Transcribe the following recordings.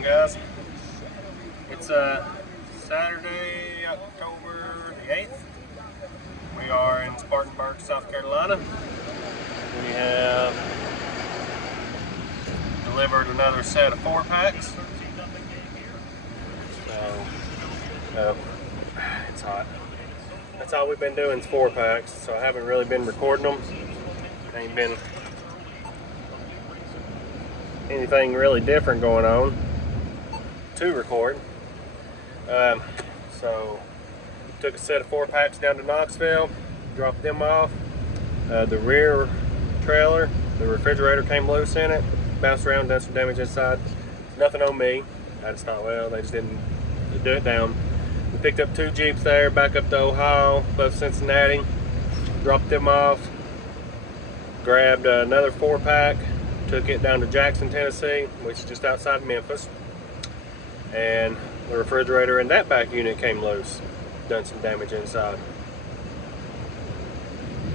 doing, guys? It's Saturday, October the 8th. We are in Spartanburg, South Carolina. We have delivered another set of 4-packs. So, it's hot. That's all we've been doing is 4-packs, so I haven't really been recording them. Ain't been anything really different going on to record. So took a set of 4-packs down to Knoxville, dropped them off. The rear trailer, the refrigerator came loose in it, bounced around, done some damage inside. Nothing on me. I just thought, well, they just didn't do it down. We picked up 2 Jeeps there, back up to Ohio, both Cincinnati, dropped them off, grabbed another 4-pack, took it down to Jackson, Tennessee, which is just outside Memphis, and the refrigerator in that back unit came loose, done some damage inside.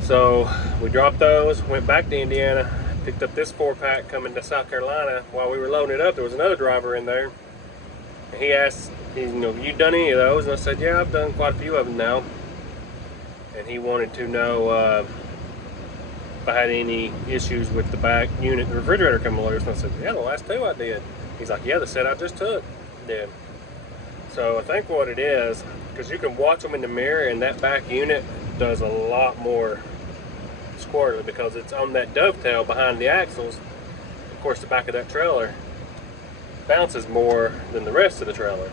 So we dropped those, went back to Indiana, picked up this 4-pack coming to South Carolina. While we were loading it up, there was another driver in there, and he asked, have you done any of those? And I said, yeah, I've done quite a few of them now. And he wanted to know if I had any issues with the back unit, the refrigerator coming loose. And I said, yeah, the last 2 I did. He's like, yeah, the set I just took did. So I think what it is, because you can watch them in the mirror, and that back unit does a lot more squirrely because it's on that dovetail behind the axles. Of course, the back of that trailer bounces more than the rest of the trailer.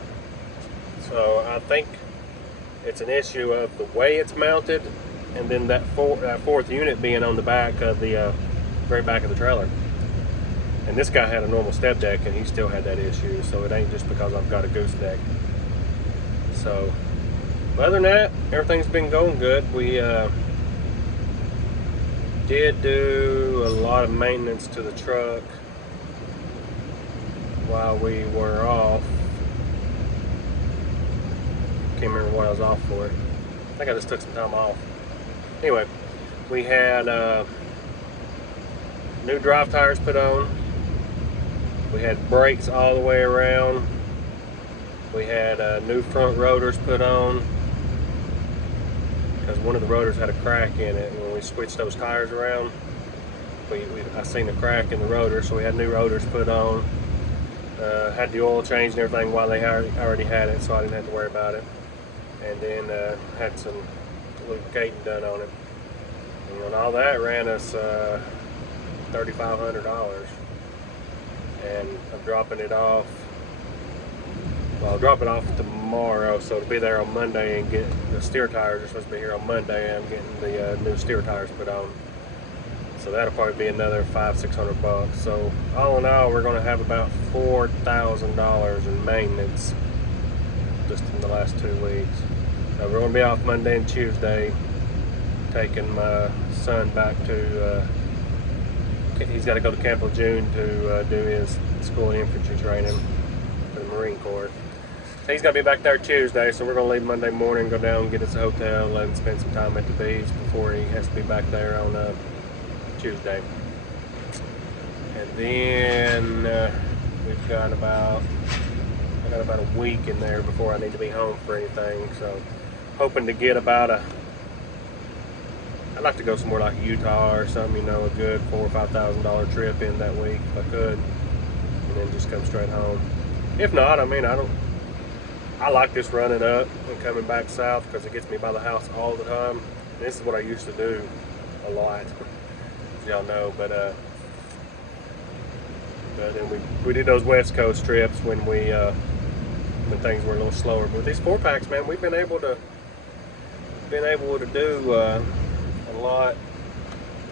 So I think it's an issue of the way it's mounted, and then that fourth unit being on the back of the very back of the trailer. And this guy had a normal step deck, and he still had that issue. So it ain't just because I've got a gooseneck. So other than that, everything's been going good. We did do a lot of maintenance to the truck while we were off. Can't remember what I was off for. I think I just took some time off. Anyway, we had new drive tires put on. We had brakes all the way around. We had new front rotors put on because one of the rotors had a crack in it. When we switched those tires around, I seen a crack in the rotor, so we had new rotors put on. Had the oil changed and everything while they already had it, so I didn't have to worry about it. And then had some lubricating done on it. And all that ran us $3,500. And I'm dropping it off. Well, I'll drop it off tomorrow, so to be there on Monday and get the steer tires are supposed to be here on Monday. I'm getting the new steer tires put on. So that'll probably be another $500-600 bucks. So all in all, we're going to have about $4,000 in maintenance just in the last 2 weeks. We're going to be off Monday and Tuesday, taking my son back to, he's got to go to Camp Lejeune to do his school infantry training for the Marine Corps. So he's going to be back there Tuesday, so we're going to leave Monday morning, go down and get us a hotel, let him spend some time at the beach before he has to be back there on Tuesday. And then we've got about a week in there before I need to be home for anything. So hoping to get about I'd like to go somewhere like Utah or something, a good $4,000 or $5,000 trip in that week if I could, and then just come straight home. If not, I like this running up and coming back south because it gets me by the house all the time. And this is what I used to do a lot, as y'all know, but then we did those West Coast trips when things were a little slower. But with these 4-packs, man, we've been able to do a lot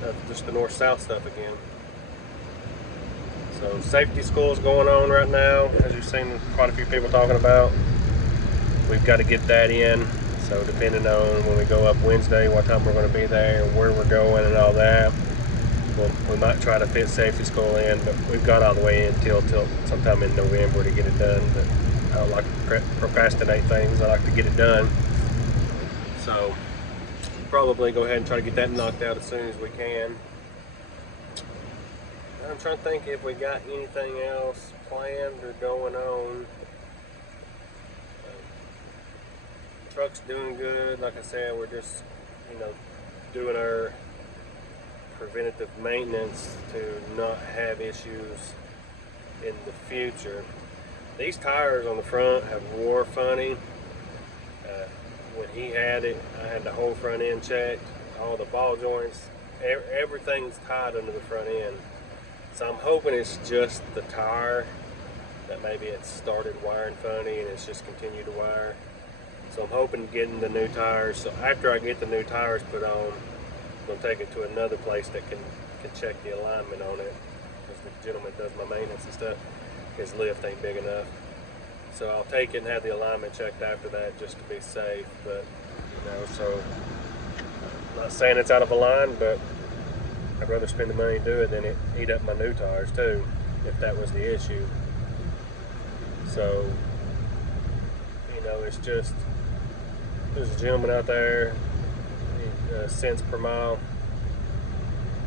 of just the north-south stuff again. So safety school is going on right now, as you've seen quite a few people talking about. We've got to get that in. So depending on when we go up Wednesday, what time we're going to be there, where we're going, and all that, we might try to fit safety school in. But we've got all the way in till sometime in November to get it done. But I don't like to procrastinate things. I like to get it done. So probably go ahead and try to get that knocked out as soon as we can. I'm trying to think if we got anything else planned or going on. Truck's doing good. Like I said, we're just, doing our preventative maintenance to not have issues in the future. These tires on the front have wore funny. When he had it, I had the whole front end checked, all the ball joints, everything's tied under the front end. So I'm hoping it's just the tire, that maybe it started wiring funny and it's just continued to wire. So I'm hoping getting the new tires. So after I get the new tires put on, I'm going to take it to another place that can check the alignment on it, because the gentleman does my maintenance and stuff, his lift ain't big enough. So I'll take it and have the alignment checked after that, just to be safe. But so I'm not saying it's out of a line, but I'd rather spend the money to do it than it eat up my new tires too, if that was the issue. So it's just, there's a gentleman out there, cents per mile.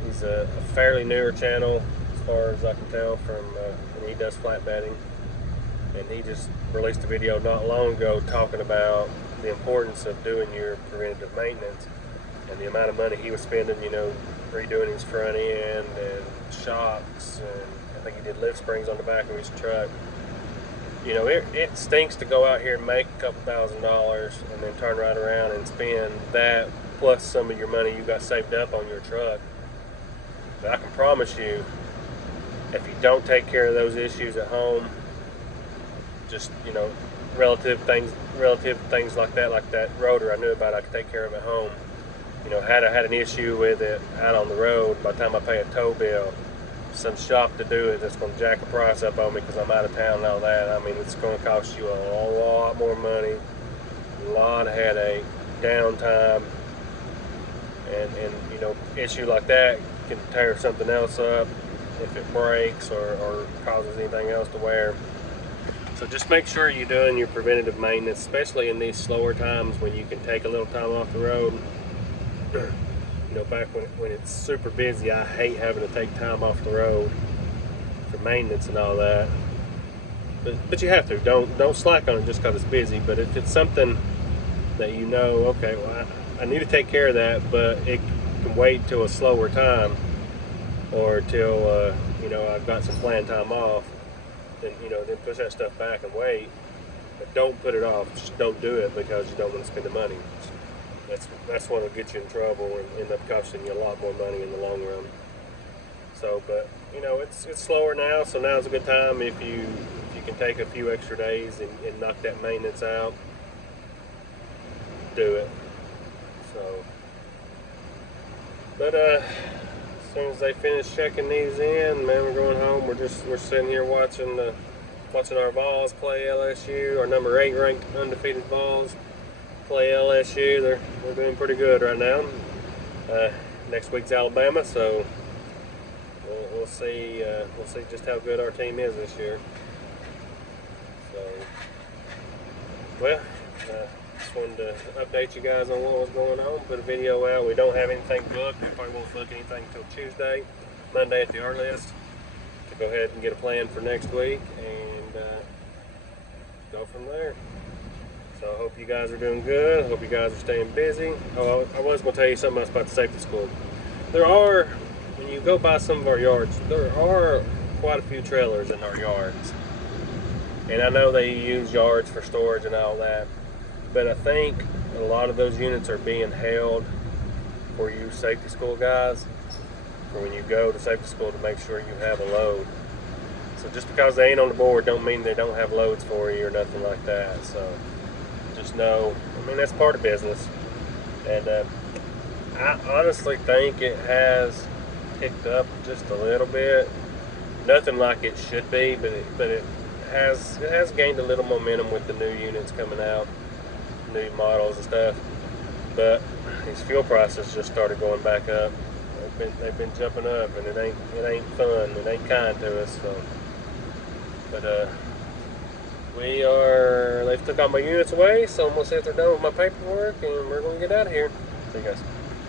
He's a fairly newer channel as far as I can tell from when he does flatbedding. And he just released a video not long ago talking about the importance of doing your preventative maintenance and the amount of money he was spending, redoing his front end and shocks, and I think he did lift springs on the back of his truck. It stinks to go out here and make a couple $1,000s and then turn right around and spend that plus some of your money you got saved up on your truck. But I can promise you, if you don't take care of those issues at home, just relative things like that rotor I knew about, I could take care of at home. Had I had an issue with it out on the road, by the time I pay a tow bill, some shop to do it that's going to jack the price up on me because I'm out of town and all that, I mean, it's going to cost you a lot more money, a lot of headache, downtime, and issue like that can tear something else up if it breaks or causes anything else to wear. So just make sure you're doing your preventative maintenance, especially in these slower times when you can take a little time off the road. Back when it's super busy, I hate having to take time off the road for maintenance and all that. But you have to. Don't slack on it just because it's busy. But if it's something that okay, well, I need to take care of that, but it can wait till a slower time, or till I've got some planned time off, then push that stuff back and wait. But don't put it off. Just don't do it because you don't want to spend the money. That's what will get you in trouble and end up costing you a lot more money in the long run. So, but it's slower now, so now's a good time if you can take a few extra days and knock that maintenance out. Do it. So, but as soon as they finish checking these in, man, we're going home. We're sitting here watching our Vols play LSU. Our number 8 ranked undefeated Vols play LSU. They're doing pretty good right now. Next week's Alabama, so we'll see just how good our team is this year. So, well, just wanted to update you guys on what was going on. Put a video out. We don't have anything booked. We probably won't book anything until Tuesday, Monday at the earliest, to go ahead and get a plan for next week and go from there. So I hope you guys are doing good. I hope you guys are staying busy. Oh, I was going to tell you something else about the safety school. When you go by some of our yards, there are quite a few trailers in our yards. And I know they use yards for storage and all that, but I think a lot of those units are being held for you safety school guys, for when you go to safety school, to make sure you have a load. So just because they ain't on the board don't mean they don't have loads for you or nothing like that. So just know, that's part of business. And I honestly think it has picked up just a little bit. Nothing like it should be, but it has gained a little momentum with the new units coming out, new models and stuff. But these fuel prices just started going back up. They've been jumping up, and it ain't fun. It ain't kind to us. So, but they've took all my units away, so I'm gonna see if they're done with my paperwork, and we're gonna get out of here. See you guys.